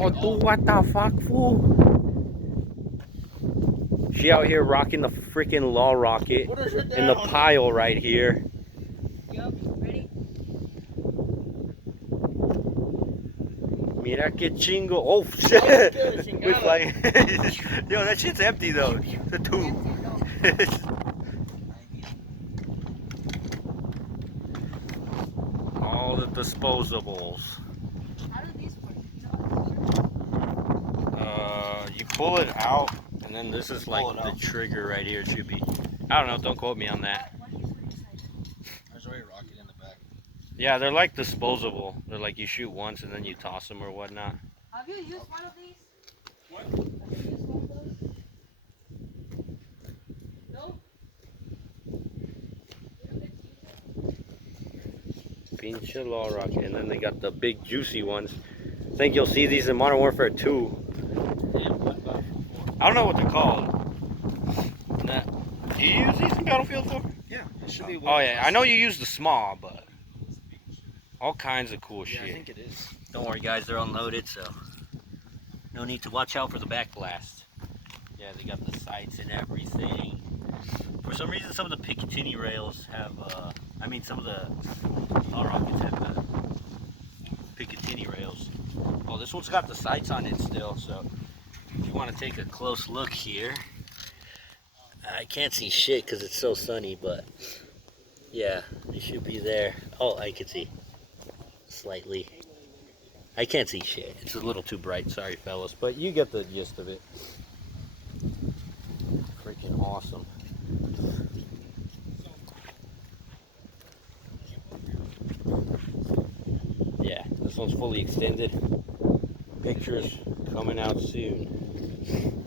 Oh, dude, what the fuck, fool? She out here rocking the freaking law rocket in the pile right here. Yup, ready? Mira que chingo. Oh, shit. We're flying. Yo, that shit's empty though. The tube. All the disposables. How do these work? You pull it out, and then this is like the trigger right here. It should be. I don't know. Don't quote me on that. There's already a rocket in the back. Yeah, they're like disposable. They're like you shoot once and then you toss them or whatnot. Have you used one of these? What? Have you used one of those? No? Pinche law rocket, and then they got the big juicy ones. I think you'll see these in Modern Warfare 2. I don't know what they're called. Nah. Do you use these in Battlefield 4? Yeah, it should be. Oh yeah, I know you use the small, but all kinds of cool shit. I think it is. Don't worry, guys, they're unloaded, so no need to watch out for the back blast. Yeah, they got the sights and everything. For some reason, some of the Picatinny rails have, some of the law rockets have Picatinny rails. Oh, this one's got the sights on it still, so if you want to take a close look here. I can't see shit because it's so sunny, but yeah, it should be there. Oh, I can see slightly. I can't see shit. It's a little too bright. Sorry, fellas, but you get the gist of it. Freaking awesome. Yeah, this one's fully extended. Pictures coming out soon.